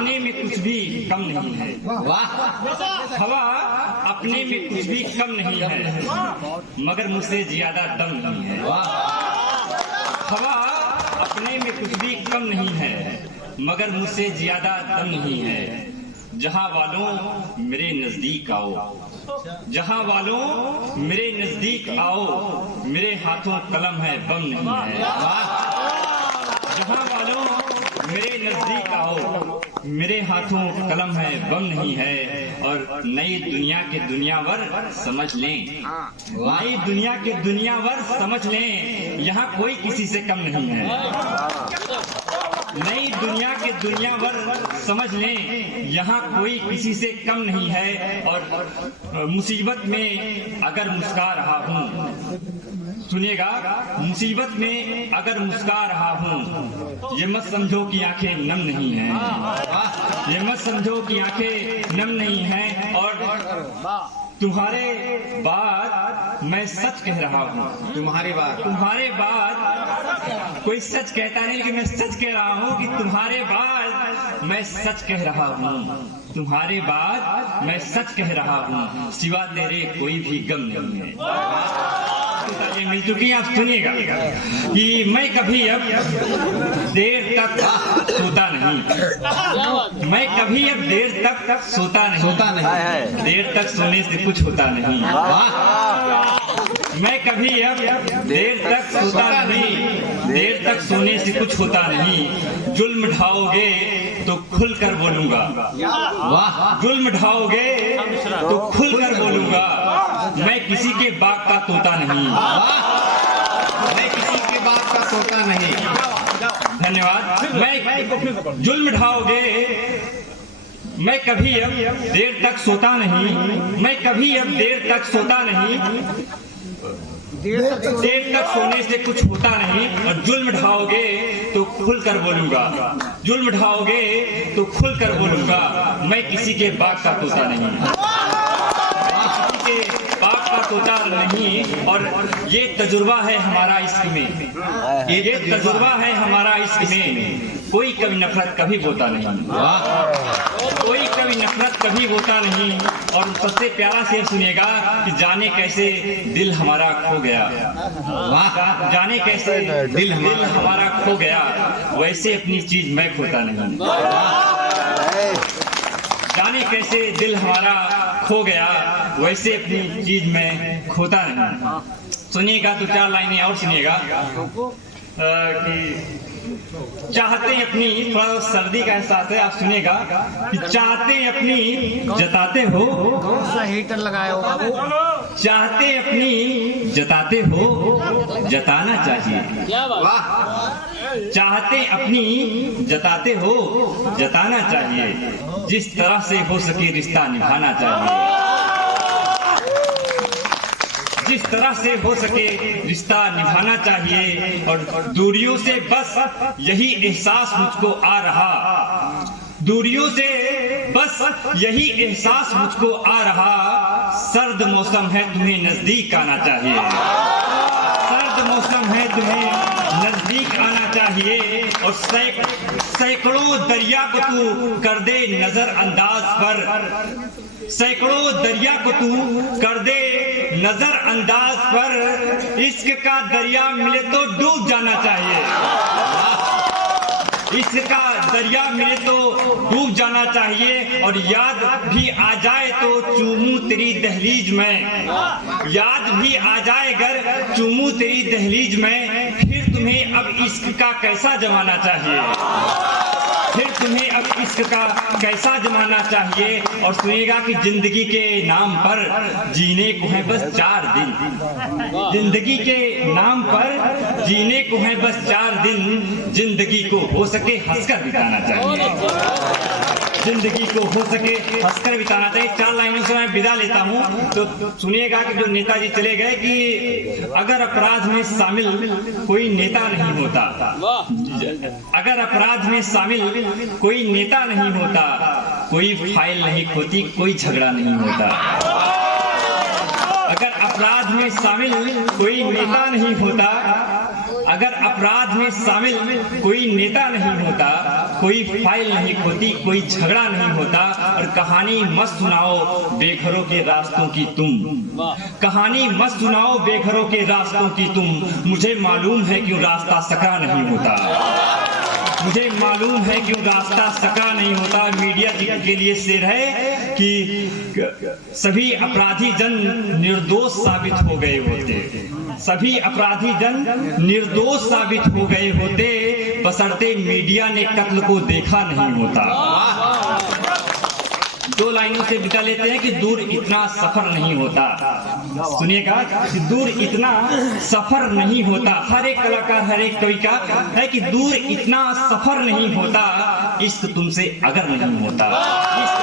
अपने में कुछ भी कम नहीं है। वाह, हवा अपने में कुछ भी कम नहीं है, मगर मुझसे ज्यादा दम नहीं है। हवा अपने में कुछ भी कम नहीं है, मगर मुझसे ज्यादा दम नहीं है। जहां वालों मेरे नजदीक आओ, जहां वालों मेरे नजदीक आओ, मेरे हाथों कलम है बम नहीं है। जहां वालों मेरे नजदीक आओ, मेरे हाथों कलम है बम नहीं है। और नई दुनिया के दुनियावर समझ लें, नई दुनिया के दुनियावर समझ लें, यहाँ कोई किसी से कम नहीं है। नई दुनिया के दुनियावर समझ लें, यहाँ कोई किसी से कम नहीं है। और मुसीबत में अगर मुस्कुरा रहा हूँ, सुनिएगा, मुसीबत में अगर मुस्कुरा रहा हूँ, ये मत समझो कि आंखें नम नहीं हैं, ये मत समझो कि आंखें नम नहीं हैं। और तुम्हारे बाद मैं सच कह रहा हूँ, तुम्हारे बाद कोई सच कहता नहीं, लेकिन मैं सच कह रहा हूँ कि तुम्हारे बाद मैं सच कह रहा हूँ, तुम्हारे बाद मैं सच कह रहा हूँ, सिवा तेरे कोई भी गम नहीं है। ये मिल चुकी है। आप सुनिएगा कि मैं कभी अब देर तक सोता नहीं, मैं कभी अब देर तक सोता नहीं, देर तक सोने से कुछ होता नहीं। मैं कभी अब देर तक सोता नहीं, देर तक सोने से कुछ होता नहीं। जुल्म ढाओगे तो खुल कर बोलूंगा, जुल्म ढाओगे तो खुल कर बोलूंगा। मैं किसी के बाग का तोता नहीं, मैं किसी के बात का सोता नहीं। धन्यवाद। मैं जुल्म ढाओगे, मैं कभी अब देर तक सोता नहीं, मैं कभी अब देर तक सोता नहीं, देर तक सोने से कुछ होता नहीं। और जुल्म ढाओगे तो खुल कर बोलूंगा, जुल्म ढाओगे तो खुल कर बोलूंगा। मैं किसी के बाग का तोता नहीं, किसी के बाग का तोता नहीं। और ये तजुर्बा है हमारा इश्क में, ये तजुर्बा है हमारा इश्क में। कोई कभी नफरत कभी बोता नहीं, कोई कभी नफरत कभी बोता नहीं। और सबसे प्यारा शेर सुनिएगा कि जाने कैसे दिल हमारा खो गया, जाने कैसे दिल हमारा खो गया, वैसे अपनी चीज मैं खोता नहीं। जाने कैसे दिल हमारा खो गया, वैसे अपनी चीज में खोता नहीं। सुनिएगा तो 4 लाइनें और सुनिएगा कि चाहते अपनी, थोड़ा सर्दी का एहसास है, आप सुनिएगा कि चाहते अपनी जताते हो, कौन सा हीटर लगाया होगा वो, चाहते अपनी जताते हो, जताना चाहिए। चाहते अपनी जताते हो, जताना चाहिए। जिस तरह से हो सके रिश्ता निभाना चाहिए, जिस तरह से हो सके रिश्ता निभाना चाहिए। और दूरियों से बस यही एहसास मुझको आ रहा, दूरियों से बस यही एहसास मुझको आ रहा। सर्द मौसम है तुम्हें नजदीक आना चाहिए, सर्द मौसम है तुम्हें नजदीक आना चाहिए। और सैकड़ों दरिया को तू कर दे नजरअंदाज पर, सैकड़ों दरिया को तू कर दे नजरअंदाज पर। इश्क का दरिया मिले तो डूब जाना चाहिए, इश्क का दरिया मिले तो डूब जाना चाहिए। और याद भी आ जाए तो चूमू तेरी दहलीज में, याद भी आ जाए अगर चूमू तेरी दहलीज में। फिर तुम्हें अब इश्क का कैसा जमाना चाहिए, फिर तुम्हें अब इश्क का कैसा जमाना चाहिए। और सुनिएगा कि जिंदगी के नाम पर जीने को है बस 4 दिन, जिंदगी के नाम पर जीने को है बस 4 दिन। जिंदगी को हो सके हंसकर बिताना चाहिए, जिंदगी को हो सके हंसकर बिताना चाहिए। 4 लाइनों से मैं विदा लेता हूँ। तो सुनिएगा कि जो नेताजी चले गए कि अगर अपराध में शामिल कोई नेता नहीं होता, अगर अपराध में शामिल कोई नेता नहीं होता, कोई फाइल नहीं खोती, कोई झगड़ा नहीं होता। अगर अपराध में शामिल कोई नेता नहीं होता, अगर अपराध में शामिल कोई नेता नहीं होता, कोई फाइल नहीं खोती, कोई झगड़ा नहीं होता, और कहानी मत सुनाओ बेघरों के रास्तों की तुम, कहानी मत सुनाओ बेघरों के रास्तों की तुम, मुझे मालूम है क्यों रास्ता सकरा नहीं होता, मुझे मालूम है क्यों रास्ता सकरा नहीं होता। मीडिया के लिए शेर है कि सभी अपराधी जन निर्दोष साबित हो गए होते, सभी अपराधी जन निर्दोष साबित हो गए होते, बशर्ते मीडिया ने कत्ल को देखा नहीं होता। दो लाइनों से बिता लेते हैं कि दूर इतना सफर नहीं होता। सुनिएगा कि दूर इतना सफर नहीं होता। हर एक कलाकार, हर एक कवि का है कि दूर इतना सफर नहीं होता, इश्क तुमसे अगर नहीं होता, इश्क